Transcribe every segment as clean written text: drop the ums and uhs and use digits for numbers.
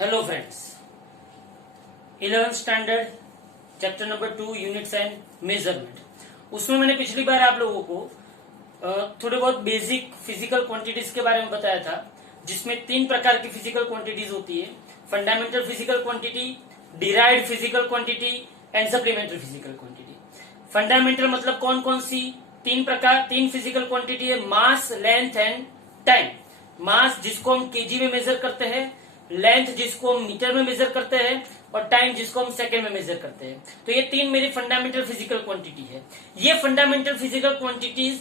Hello friends, 11th standard chapter number 2 units and measurement. उसमें मैंने पिछली बार आप लोगों को थोड़े बहुत बेसिक फिजिकल क्वांटिटीज के बारे में बताया था, जिसमें 3 प्रकार की फिजिकल क्वांटिटीज होती है: fundamental physical quantity, derived physical quantity and supplementary physical quantity. Fundamental मतलब कौन कौन सी 3 फिजिकल क्वांटिटी है: मास, लेंथ एंड टाइम। मास जिसको हम केजी में मेजर करते हैं, लेंथ जिसको हम मीटर में मेजर करते हैं, और टाइम जिसको हम सेकंड में मेजर करते हैं। तो ये 3 मेरी फंडामेंटल फिजिकल क्वांटिटी है। ये फंडामेंटल फिजिकल क्वांटिटीज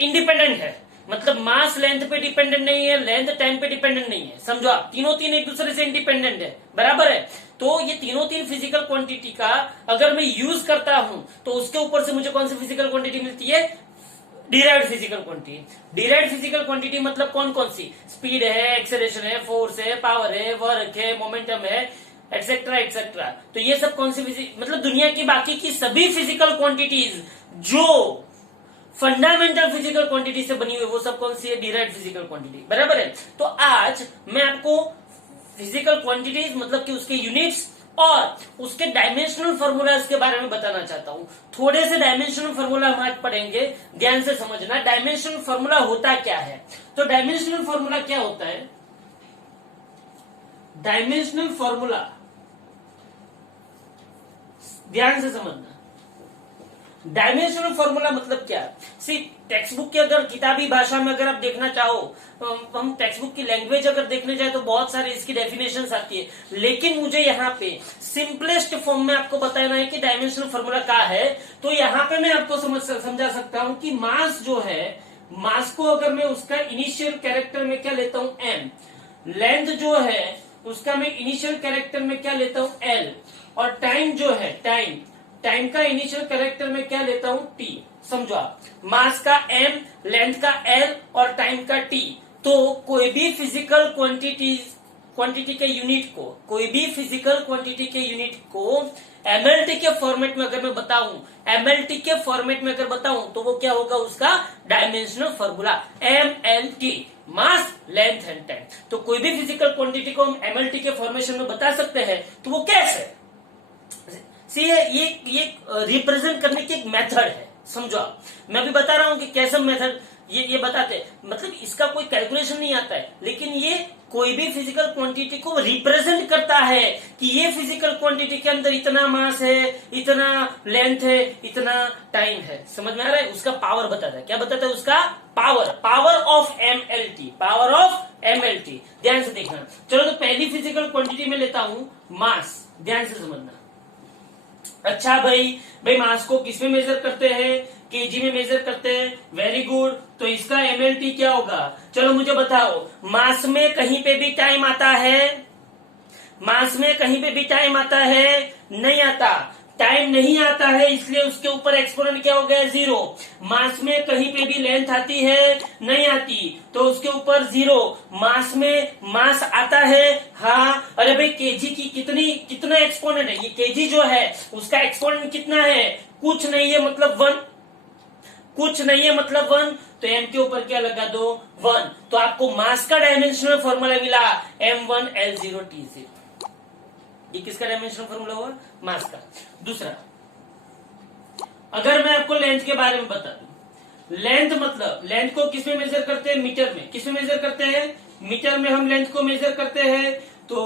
इंडिपेंडेंट है, मतलब मास लेंथ पे डिपेंडेंट नहीं है, लेंथ टाइम पे डिपेंडेंट नहीं है। समझो आप, तीनों एक दूसरे से इंडिपेंडेंट है, बराबर है। तो ये तीनों फिजिकल क्वांटिटी का अगर मैं यूज करता हूं तो उसके ऊपर से मुझे कौन सी फिजिकल क्वांटिटी मिलती है? Derived physical quantity. Derived physical quantity मतलब कौन कौन सी? स्पीड है, एक्सेलरेशन है, फोर्स है, पावर है, वर्क है, मोमेंटम है, एटसेट्रा एटसेट्रा। तो ये सब कौन सी मतलब दुनिया की बाकी की सभी फिजिकल क्वांटिटीज जो फंडामेंटल फिजिकल क्वांटिटी से बनी हुई, वो सब कौन सी है? डिराइव्ड फिजिकल क्वांटिटी, बराबर है। तो आज मैं आपको फिजिकल क्वांटिटीज मतलब कि उसके यूनिट्स और उसके डायमेंशनल फॉर्मूलाज के बारे में बताना चाहता हूं। थोड़े से डायमेंशनल फॉर्मूला हम आज पढ़ेंगे, ध्यान से समझना। डायमेंशनल फॉर्मूला होता क्या है? तो डायमेंशनल फॉर्मूला क्या होता है? डायमेंशनल फॉर्मूला ध्यान से समझना। डायमेंशनल फॉर्मूला मतलब क्या? सी, टेक्स्ट बुक की अगर किताबी भाषा में अगर आप देखना चाहो, हम टेक्स्ट बुक की लैंग्वेज अगर देखने जाए तो बहुत सारे इसकी डेफिनेशंस आती है, लेकिन मुझे यहाँ पे सिंपलेस्ट फॉर्म में आपको बताना है कि डायमेंशनल फॉर्मूला क्या है। तो यहाँ पे मैं आपको समझा सकता हूँ कि मास जो है, मास को अगर मैं उसका इनिशियल कैरेक्टर में क्या लेता हूँ? एम। लेंथ जो है उसका मैं इनिशियल कैरेक्टर में क्या लेता हूँ? एल। और टाइम जो है, टाइम का इनिशियल कैरेक्टर में क्या लेता हूं? टी। समझो आप, मास का एम, लेंथ का एल और टाइम का टी। तो कोई भी फिजिकल क्वांटिटी के यूनिट को, कोई भी फिजिकल क्वांटिटी के यूनिट को एमएलटी के फॉर्मेट में अगर मैं बताऊं, एमएलटी के फॉर्मेट में अगर बताऊं तो वो क्या होगा? उसका dimensional formula MLT, mass, length and time. तो कोई भी फिजिकल क्वांटिटी को हम एमएलटी के फॉर्मेशन में बता सकते हैं। तो वो कैसे? ये रिप्रेजेंट करने की एक मेथड है, समझो आप। मैं अभी बता रहा हूं कि कैसे मेथड ये बताते हैं, मतलब इसका कोई कैलकुलेशन नहीं आता है, लेकिन ये कोई भी फिजिकल क्वांटिटी को रिप्रेजेंट करता है कि ये फिजिकल क्वांटिटी के अंदर इतना मास है, इतना लेंथ है, इतना टाइम है। समझ में आ रहा है? उसका पावर बताता है। क्या बताता है? उसका power of MLT, power of MLT. ध्यान से देखना। चलो, तो पहली फिजिकल क्वांटिटी में लेता हूं मास, ध्यान से समझना। अच्छा भाई मास को किस में मेजर करते हैं? केजी में मेजर करते हैं। Very good. तो इसका एमएलटी क्या होगा? चलो मुझे बताओ, मास में कहीं पे भी टाइम आता है? मास में कहीं पे भी टाइम आता है? नहीं आता। टाइम नहीं आता है, इसलिए उसके ऊपर एक्सपोनेंट क्या हो गया? 0। मास में कहीं पे भी लेंथ आती है? नहीं आती, तो उसके ऊपर 0। मास में मास आता है? हाँ। अरे भाई, केजी की कितना एक्सपोनेंट है? ये केजी जो है उसका एक्सपोनेंट कितना है? कुछ नहीं है, मतलब 1। कुछ नहीं है मतलब 1। तो m के ऊपर क्या लगा दो? 1। तो आपको मास का डायमेंशनल फॉर्मूला मिला m1l0t0। ये किसका डायमेंशनल फॉर्मूला हुआ? मास का। दूसरा, अगर मैं आपको लेंथ के बारे में बता दूं, लेंथ मतलब लेंथ को किस में मेजर करते हैं? मीटर में। किस में मेजर करते हैं? मीटर में हम लेंथ को मेजर करते हैं। तो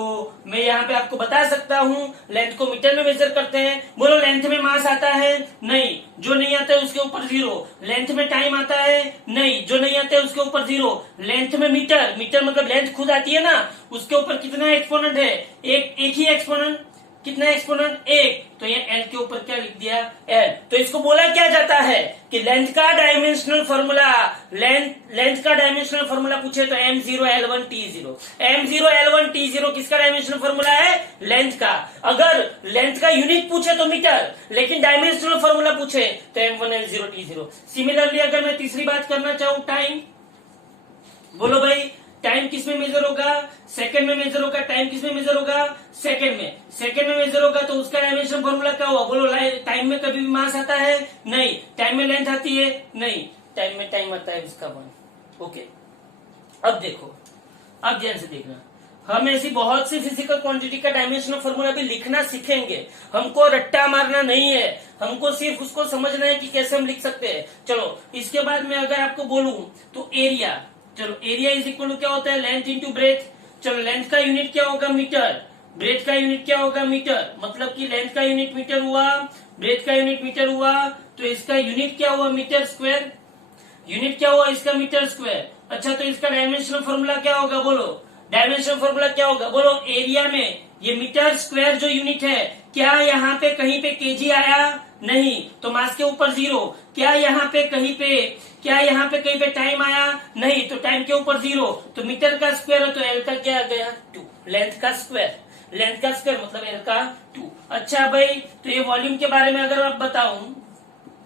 मैं यहाँ पे आपको बता सकता हूँ, लेंथ को मीटर में मेजर करते हैं। बोलो, लेंथ में मास आता है? नहीं। जो नहीं आता है उसके ऊपर 0। लेंथ में टाइम आता है? नहीं। जो नहीं आता है उसके ऊपर 0। लेंथ में मीटर मतलब लेंथ खुद आती है ना, उसके ऊपर कितना एक्सपोनेंट है? एक ही एक्सपोनेंट। कितना एक्सपोनेंट? 1। तो ये एल के ऊपर क्या लिख दिया? एल। तो इसको बोला क्या जाता है कि लेंथ का डायमेंशनल फॉर्मूला, लेंथ का डायमेंशनल फॉर्मूला पूछे तो m0l1t0। m0l1t0 किसका डायमेंशनल फॉर्मूला है? लेंथ का। अगर लेंथ का यूनिट पूछे तो मीटर, लेकिन डायमेंशनल फॉर्मूला पूछे तो m1l0t0। सिमिलरली अगर मैं तीसरी बात करना चाहूं, टाइम। बोलो भाई, टाइम किस में मेजर होगा? सेकंड में मेजर होगा। टाइम किस में मेजर होगा? सेकंड में। सेकंड में मेजर होगा तो उसका डायमेंशन फॉर्मूला क्या होगा? बोलो, टाइम में कभी भी मास आता है? नहीं। टाइम में लेंथ आती है? नहीं। टाइम में टाइम आता है उसका 1। ओके, अब देखो, अब ध्यान से देखना। हम ऐसी बहुत सी फिजिकल क्वांटिटी का डायमेंशनल फॉर्मूला भी लिखना सीखेंगे। हमको रट्टा मारना नहीं है, हमको सिर्फ उसको समझना है कि कैसे हम लिख सकते हैं। चलो इसके बाद में अगर आपको बोलूं तो एरिया, चलो एरिया इज इक्वल टू क्या होता है, लेंथ इंटू ब्रेथ। चलो लेंथ का यूनिट क्या होगा, मीटर, ब्रेथ का यूनिट क्या होगा, मीटर। मतलब कि लेंथ का यूनिट मीटर हुआ, ब्रेथ का यूनिट मीटर हुआ, तो इसका यूनिट क्या हुआ, मीटर स्क्वायर। यूनिट क्या हुआ इसका, मीटर स्क्वायर। अच्छा तो इसका डायमेंशनल फॉर्मूला क्या होगा, बोलो डायमेंशनल फॉर्मूला क्या होगा, बोलो। एरिया में ये मीटर स्क्वायर जो यूनिट है, क्या यहाँ पे कहीं पे केजी आया, नहीं, तो मास के ऊपर 0। क्या यहाँ पे कहीं पे टाइम आया, नहीं, तो टाइम के ऊपर 0। तो मीटर का स्क्वायर है तो एल का क्या आ गया, 2। लेंथ का स्क्वायर, लेंथ का स्क्वायर मतलब एल का 2। अच्छा भाई, तो ये वॉल्यूम के बारे में अगर आप बताऊं,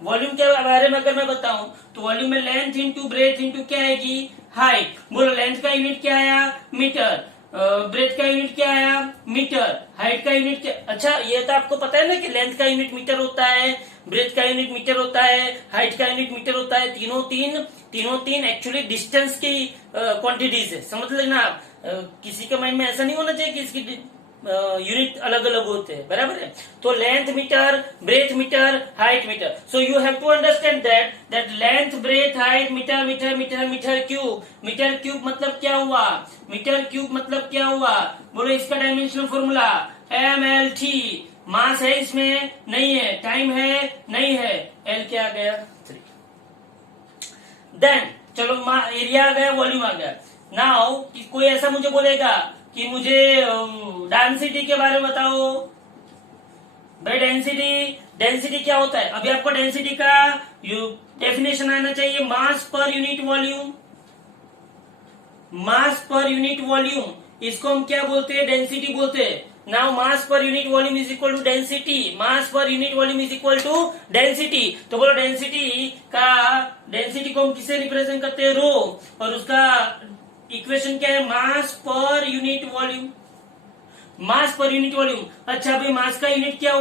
वॉल्यूम के बारे में अगर मैं बताऊं तो वॉल्यूम में लेंथ इंटू ब्रेथ इंटू क्या आएगी, हाइट। बोलो लेंथ का यूनिट क्या आया, मीटर, ब्रेथ का यूनिट क्या आया, मीटर, हाइट का यूनिट क्या। अच्छा ये तो आपको पता है ना कि लेंथ का यूनिट मीटर होता है, ब्रेथ का यूनिट मीटर होता है, हाइट का यूनिट मीटर होता है। तीनों तीन एक्चुअली डिस्टेंस की क्वांटिटीज है, समझ लेना आप। किसी के माइंड में ऐसा नहीं होना चाहिए कि इसकी यूनिट अलग अलग होते हैं, बराबर है। तो length metre, breadth metre, height metre. So you have to understand that length, breadth, height, metre metre metre metre cube. Metre cube मतलब क्या हुआ, मीटर क्यूब मतलब क्या हुआ, बोलो इसका डायमेंशनल फॉर्मूला MLT। मास है इसमें, नहीं है, टाइम है, नहीं है, एल क्या आ गया, 3। देन चलो एरिया आ गया, वॉल्यूम आ गया। नाउ कोई ऐसा मुझे बोलेगा कि मुझे डेंसिटी के बारे में बताओ। भाई डेंसिटी क्या होता है, अभी आपको डेंसिटी का डेफिनेशन आना चाहिए। मास पर यूनिट वॉल्यूम, मास पर यूनिट वॉल्यूम, इसको हम क्या बोलते हैं, डेंसिटी बोलते हैं। Now mass per unit volume is equal to density. Mass per unit volume is equal to density. तो बोलो डेंसिटी को हम किसे रिप्रेजेंट करते हैं, रो, और उसका इक्वेशन क्या है, मास पर यूनिट वॉल्यूम, मास पर यूनिट वॉल्यूम। अच्छा भाई मास का यूनिट क्या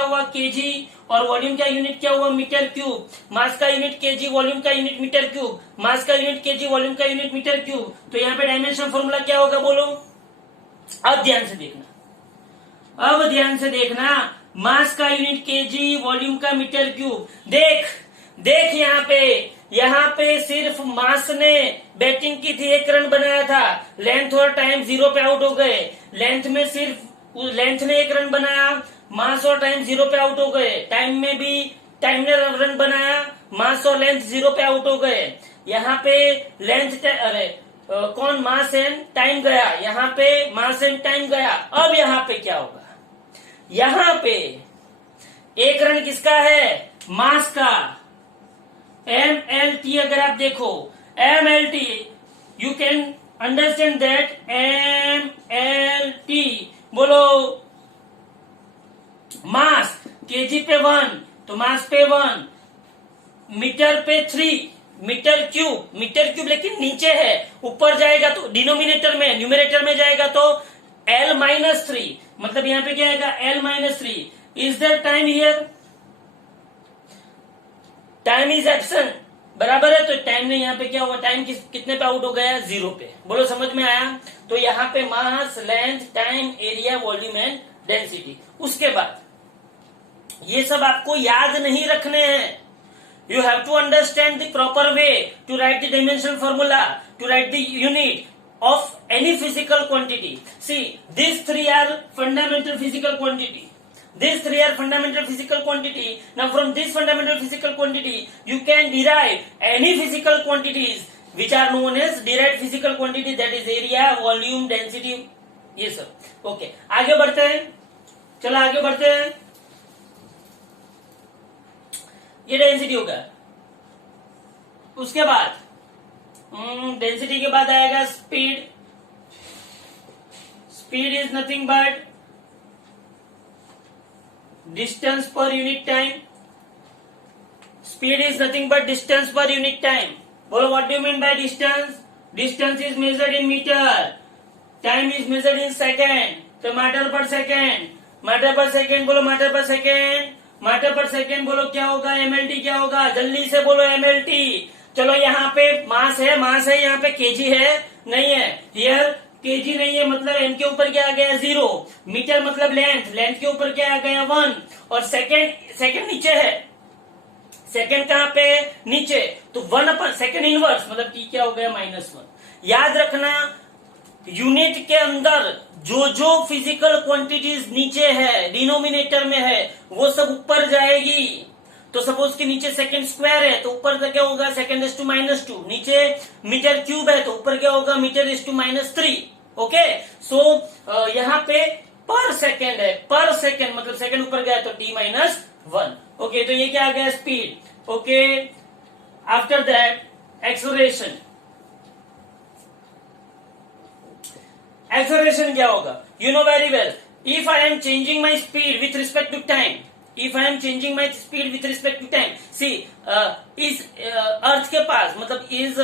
हुआ, केजी, और वॉल्यूम का यूनिट क्या हुआ, मीटर क्यूब। मास का यूनिट केजी, वॉल्यूम का यूनिट मीटर क्यूब, मास का यूनिट केजी, वॉल्यूम का यूनिट मीटर क्यूब। तो यहाँ पे डायमेंशन फॉर्मूला क्या होगा, बोलो। अब ध्यान से देखना, मास का यूनिट केजी, वॉल्यूम का मीटर क्यूब। देख यहाँ पे सिर्फ मास ने बैटिंग की थी, 1 रन बनाया था, लेंथ और टाइम 0 पे आउट हो गए। लेंथ में सिर्फ लेंथ ने 1 रन बनाया, मास और टाइम 0 पे आउट हो गए। टाइम में भी टाइम ने रन बनाया, मास और लेंथ 0 पे आउट हो गए। यहाँ पे कौन, मास एंड टाइम गया, यहाँ पे मास एंड टाइम गया। अब यहाँ पे क्या होगा, यहाँ पे 1 रन किसका है, मास का। MLT अगर आप देखो, MLT you can understand that MLT, बोलो मास केजी पे 1, तो मास पे 1, मीटर पे 3, मीटर क्यूब लेकिन नीचे है, ऊपर जाएगा तो डिनोमिनेटर में, न्यूमरेटर में जाएगा तो L-3, मतलब यहाँ पे क्या आएगा, L-3। Is the time here, time is absent, बराबर है। तो टाइम ने यहाँ पे क्या हुआ, टाइम कितने पे आउट हो गया, 0 पे। बोलो समझ में आया। तो यहाँ पे mass, length, time, area, volume and density. उसके बाद ये सब आपको याद नहीं रखने हैं। You have to understand the proper way to write the dimensional formula, to write the unit of any physical quantity. See, these 3 are fundamental physical quantity. Now from this fundamental physical quantity, you can derive any physical quantities which are known as derived physical quantity, that is area, volume, density, ये सब। Okay, आगे बढ़ते हैं, चलो आगे बढ़ते हैं। ये डेंसिटी होगा। उसके बाद डेंसिटी के बाद आएगा speed. Speed is nothing but distance per unit time. Speed is nothing but distance per unit time. बोलो what do you mean by distance. Distance is measured in metre, time is measured in second, तो metre per second. बोलो metre per second. Metre per second बोलो क्या होगा, MLT क्या होगा, जल्दी से बोलो MLT। चलो यहाँ पे मास है, यहाँ पे केजी है, नहीं है, हियर केजी नहीं है, मतलब एम के ऊपर क्या आ गया 0, मीटर मतलब लेंथ, लेंथ के ऊपर क्या आ गया 1, और सेकंड नीचे है, सेकंड कहां पे नीचे, तो 1/सेकंड इनवर्स मतलब टी क्या हो गया -1। याद रखना यूनिट के अंदर जो जो फिजिकल क्वांटिटीज नीचे है डिनोमिनेटर में है वो सब ऊपर जाएगी। तो सपोज कि नीचे सेकंड स्क्वायर है तो ऊपर क्या होगा सेकंड इज टू -2, नीचे मीटर क्यूब है तो ऊपर क्या होगा मीटर इज टू -3। ओके, सो यहाँ पे पर सेकंड है, पर सेकंड मतलब सेकंड ऊपर गया तो t-1। ओके, तो ये क्या आ गया speed. Okay, after that acceleration. Acceleration क्या होगा, you know very well, if I am changing my speed with respect to time, if I am changing my speed with respect to time, see is earth के पास मतलब is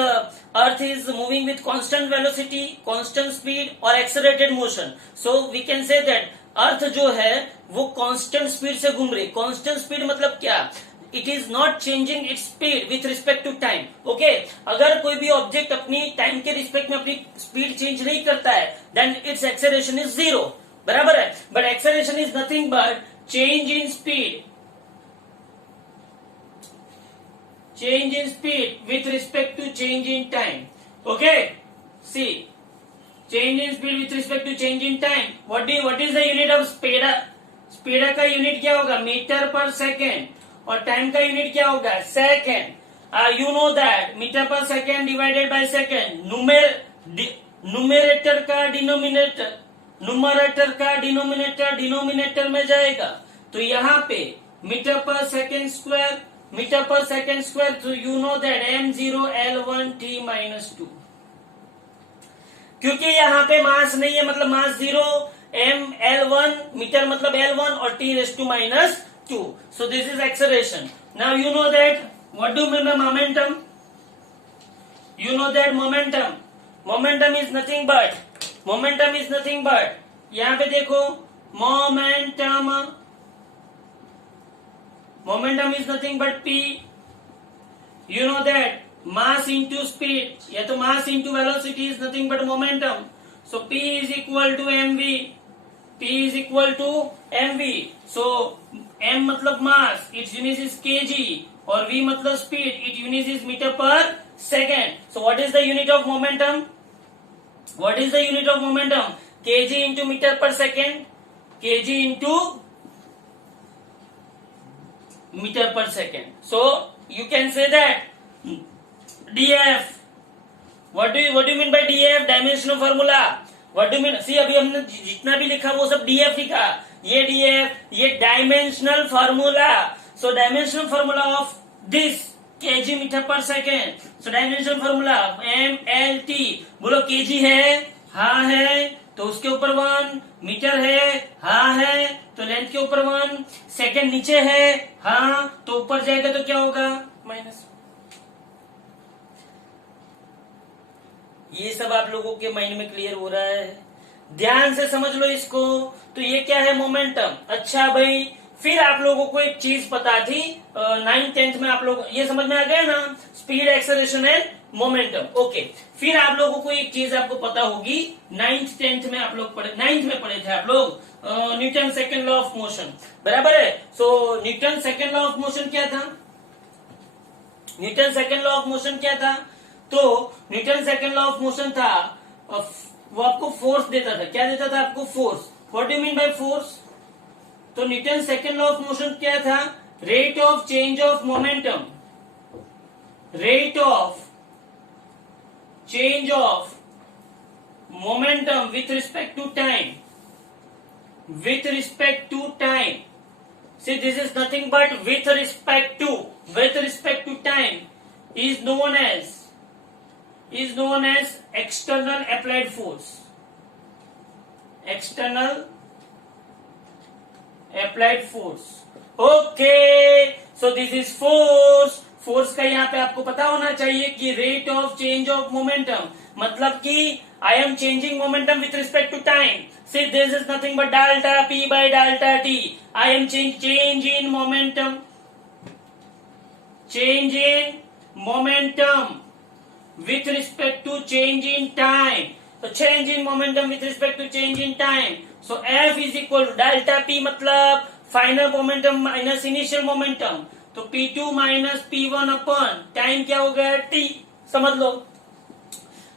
earth is moving with constant velocity, constant speed or accelerated motion, so we can say that earth जो है वो constant speed से घूम रही। constant speed मतलब क्या, it is not changing its speed with respect to time। okay, अगर कोई भी ऑब्जेक्ट अपनी टाइम के रिस्पेक्ट में अपनी स्पीड चेंज नहीं करता है then its acceleration is 0, बराबर है। but acceleration is nothing but change in speed, change in speed with respect to change in time। okay, see, change in speed with respect to change in time, what is the unit of speed? Speed का unit क्या होगा metre per second, और time का unit क्या होगा second. You know that metre per second divided by second, numerator का denominator, numerator का denominator में जाएगा, तो यहाँ पे metre per second square, metre per second square, तो you know that m0 L1 t-2। क्योंकि यहाँ पे मास नहीं है मतलब मास 0, m L1 मीटर मतलब L1 और t-2। so this is acceleration। now you know that what do you mean by momentum? you know that momentum is nothing but यहाँ पे देखो momentum is nothing but p, you know that mass into speed, या तो mass into velocity is nothing but momentum, so p is equal to mv, so m मतलब mass, its unit is kg, और v मतलब speed, its unit is meter per second। so what is the unit of momentum? kg into meter per second, kg into meter per second। so you can say that df, what do you mean by df? dimensional formula। what do you mean? see, अभी हमने जितना भी लिखा वो सब df लिखा, ये df ये dimensional formula. so dimensional formula of this kg meter per second, so dimensional formula mlt, बोलो kg है, हाँ है, तो उसके ऊपर 1, मीटर है, हाँ है, तो लेंथ के ऊपर 1, सेकंड नीचे है, हाँ, तो ऊपर जाएगा तो क्या होगा माइनस। ये सब आप लोगों के माइंड में क्लियर हो रहा है, ध्यान से समझ लो इसको। तो ये क्या है मोमेंटम। अच्छा भाई, फिर आप लोगों को एक चीज पता थी 9th 10th में, आप लोग ये समझ में आ गया ना, speed acceleration and momentum. Okay, फिर आप लोगों को एक चीज आपको पता होगी 9th 10th में आप लोग पढ़े, 9th में पढ़े थे आप लोग Newton second law of motion, बराबर है। So Newton second law of motion क्या था, Newton second law of motion क्या था, तो Newton second law of motion था वो आपको फोर्स देता था, क्या देता था आपको force. What do you mean by force, तो Newton second law of motion क्या था, rate of change of momentum, rate of change of momentum with respect to time, with respect to time। see, this is nothing but with respect to time is known as external applied force, external applied force। okay, so this is force का यहाँ पे आपको पता होना चाहिए कि rate of change of momentum मतलब कि I am changing momentum with respect to time। see, this is nothing but delta p by delta t। I am change in momentum, change in momentum with respect to change in time। तो change in momentum with respect to change in time. So F is equal to delta P मतलब final momentum minus initial momentum, तो P2 minus P1 अपन time क्या हो गया T, समझ लो।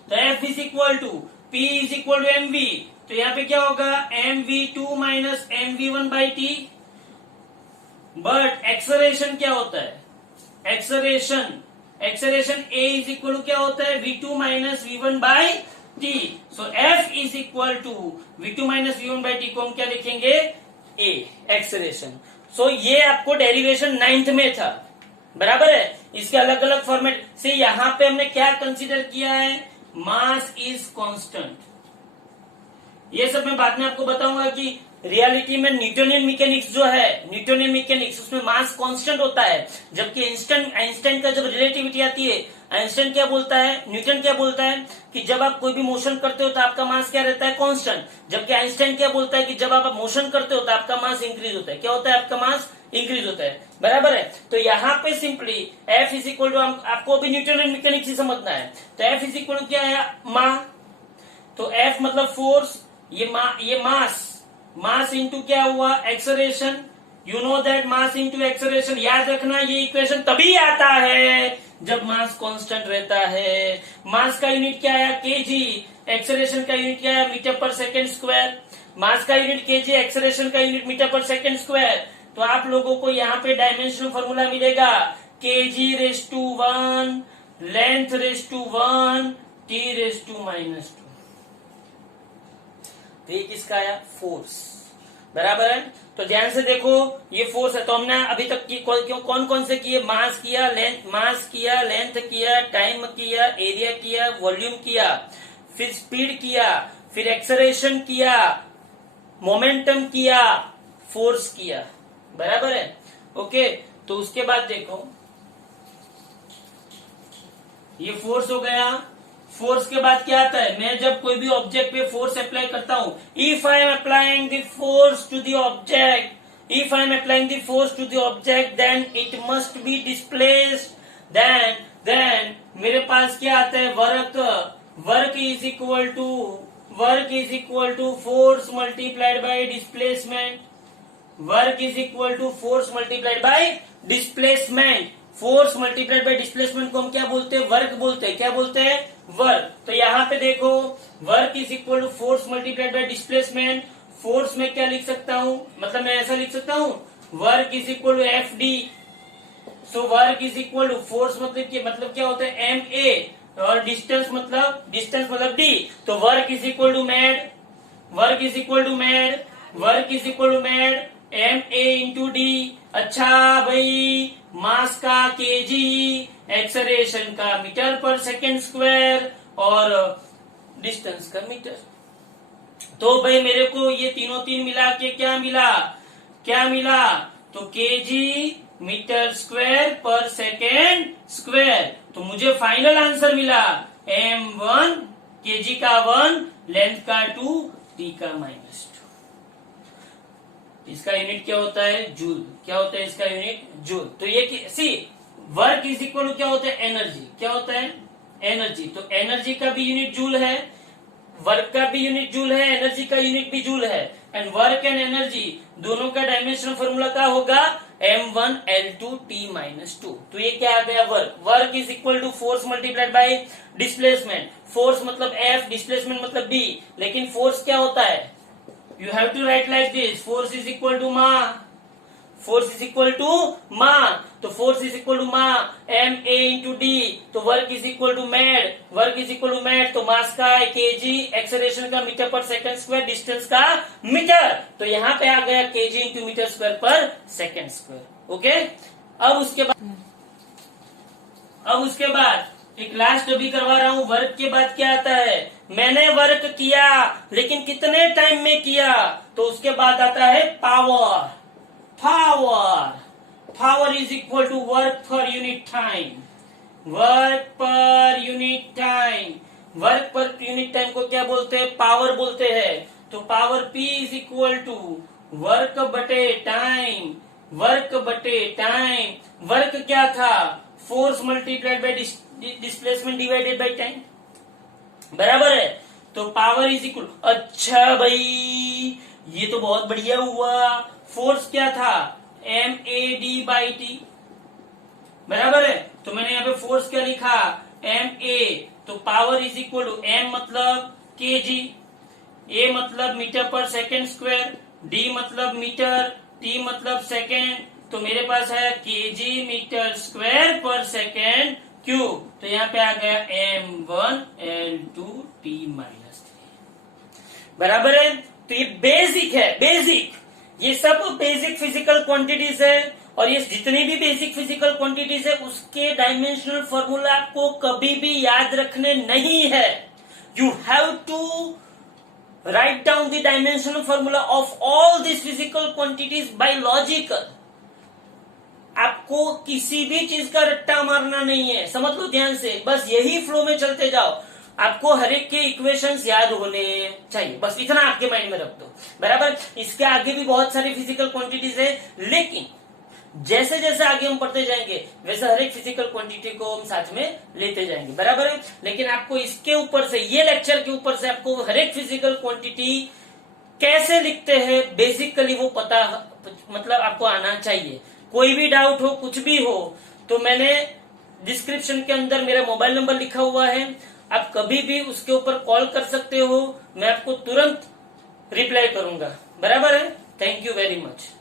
तो F is equal to P is equal to mv, तो यहाँ पे क्या होगा mv2 minus mv1 by T. But acceleration क्या होता है, acceleration A is equal to क्या होता है v2 minus v1 by T. So F is equal to v2 minus v1 by T को हम क्या लिखेंगे A, एक्सलेरेशन। सो ये आपको डेरिवेशन 9th में था, बराबर है। इसके अलग अलग फॉर्मेट से यहां पे हमने क्या कंसीडर किया है, मास इज कांस्टेंट। ये सब मैं बाद में आपको बताऊंगा कि रियलिटी में न्यूटोनियन मैकेनिक्स जो है, न्यूटोनियन मैकेनिक्स उसमें मास कांस्टेंट होता है, जबकि आइंस्टाइन का जब रिलेटिविटी आती है, आइंस्टाइन क्या बोलता है, न्यूटन क्या बोलता है कि जब आप कोई भी मोशन करते हो तो आपका मास क्या रहता है कांस्टेंट, जबकि आइंस्टाइन क्या बोलता है कि जब आप मोशन करते हो तो आपका मास इंक्रीज होता है। क्या होता है, आपका मास इंक्रीज होता है, बराबर है। तो यहाँ पे simply F is equal to, आपको अभी न्यूटोनियन मैकेनिक्स ही समझना है, तो एफ इज इक्वल टू क्या है मा, तो एफ मतलब फोर्स, ये मास इंटू क्या हुआ acceleration. You know that mass into acceleration, याद रखना ये इक्वेशन तभी आता है जब मास कांस्टेंट रहता है। मास का यूनिट क्या है केजी, एक्सलेरेशन का यूनिट क्या है metre per second square. Mass का यूनिट केजी, एक्सलेरेशन का unit metre per second square. तो आप लोगों को यहाँ पे डायमेंशनल फॉर्मूला मिलेगा KG raise to 1, length raise to 1, T raise to -2। तो ये किसका आया, फोर्स, बराबर है। तो ध्यान से देखो ये फोर्स है। तो हमने अभी तक की कौन कौन से किए, मास किया, लेंथ किया, टाइम किया, एरिया किया, वॉल्यूम किया, फिर स्पीड किया, फिर एक्सेलरेशन किया, मोमेंटम किया, फोर्स किया, बराबर है। ओके, तो उसके बाद देखो ये फोर्स हो गया। फोर्स के बाद क्या आता है, मैं जब कोई भी ऑब्जेक्ट पे फोर्स अप्लाई करता हूं, if I am applying the force to the object, then it must be displaced, then मेरे पास क्या आता है work is equal to force multiplied by displacement, work is equal to force multiplied by displacement. Force multiplied by displacement को हम क्या बोलते हैं, वर्क बोलते हैं। क्या बोलते हैं, वर्क। तो यहाँ पे देखो work is equal to force multiplied by displacement. Force में क्या लिख सकता हूँ, मतलब मैं ऐसा लिख सकता हूँ work is equal to F D. So work is equal to force मतलब क्या होता है एम ए, और डिस्टेंस मतलब डी। तो work is equal to mad M A into D. अच्छा भाई, मास का केजी, एक्सेलरेशन का मीटर पर सेकेंड स्क्वायर और डिस्टेंस का मीटर। तो भाई मेरे को ये तीन मिला के क्या मिला, तो KG metre square per second square. तो मुझे फाइनल आंसर मिला m1, केजी का 1, लेंथ का 2, टी का -2। इसका यूनिट क्या होता है, जूल। क्या होता है इसका यूनिट, जूल। तो ये सी वर्क इज इक्वल टू क्या होता है, एनर्जी। क्या होता है, एनर्जी। तो एनर्जी का भी यूनिट जूल है, वर्क का भी यूनिट जूल है, एनर्जी का यूनिट भी जूल है। एंड वर्क एंड एनर्जी दोनों का डायमेंशनल फॉर्मूला क्या होगा, m1L2T-2। तो ये क्या आ गया, work is equal to force multiplied by displacement. Force मतलब F, डिस्प्लेसमेंट मतलब D। लेकिन फोर्स क्या होता है, you have to write like this, force is equal to ma, तो force is equal to ma, ma into d। तो work is equal to mad, तो मास का kg, एक्सेलरेशन का मीटर पर सेकंड स्क्वायर, डिस्टेंस का मीटर। तो यहाँ पे आ गया kg इंटू मीटर स्क्वायर पर सेकंड स्क्वायर। ओके, अब उसके बाद एक लास्ट अभी करवा रहा हूँ। वर्क के बाद क्या आता है, मैंने वर्क किया लेकिन कितने टाइम में किया, तो उसके बाद आता है power is equal to work per unit time को क्या बोलते हैं, पावर बोलते हैं। तो power P is equal to work बटे टाइम। वर्क क्या था, force multiplied by displacement divided by time, बराबर है। तो पावर इज इक्वल, अच्छा भाई ये तो बहुत बढ़िया हुआ। फोर्स क्या था, MAD/T, बराबर है। तो मैंने यहाँ पे फोर्स क्या लिखा, MA, तो power is equal to M मतलब kg, A मतलब metre per second square, D मतलब मीटर, T मतलब सेकेंड, तो मेरे पास है kg metre square per second cube. तो यहाँ पे आ गया M1L2T-3, बराबर है। तो ये बेसिक है, बेसिक, ये सब बेसिक फिजिकल क्वांटिटीज है। और ये जितनी भी बेसिक फिजिकल क्वांटिटीज है उसके डायमेंशनल फॉर्मूला आपको कभी भी याद रखने नहीं है। You have to write down the dimensional formula of all this physical quantities by logical. आपको किसी भी चीज का रट्टा मारना नहीं है, समझ लो ध्यान से, बस यही फ्लो में चलते जाओ। आपको हर एक के इक्वेशंस याद होने चाहिए, बस इतना आपके माइंड में रख दो, बराबर। इसके आगे भी बहुत सारी फिजिकल क्वांटिटीज है, लेकिन जैसे जैसे आगे हम पढ़ते जाएंगे वैसे हर एक फिजिकल क्वांटिटी को हम साथ में लेते जाएंगे, बराबर है। लेकिन आपको इसके ऊपर से, ये लेक्चर के ऊपर से आपको हर एक फिजिकल क्वांटिटी कैसे लिखते हैं बेसिकली वो पता, मतलब आपको आना चाहिए। कोई भी डाउट हो, कुछ भी हो, तो मैंने डिस्क्रिप्शन के अंदर मेरा मोबाइल नंबर लिखा हुआ है, आप कभी भी उसके ऊपर कॉल कर सकते हो, मैं आपको तुरंत रिप्लाई करूंगा, बराबर है। Thank you very much.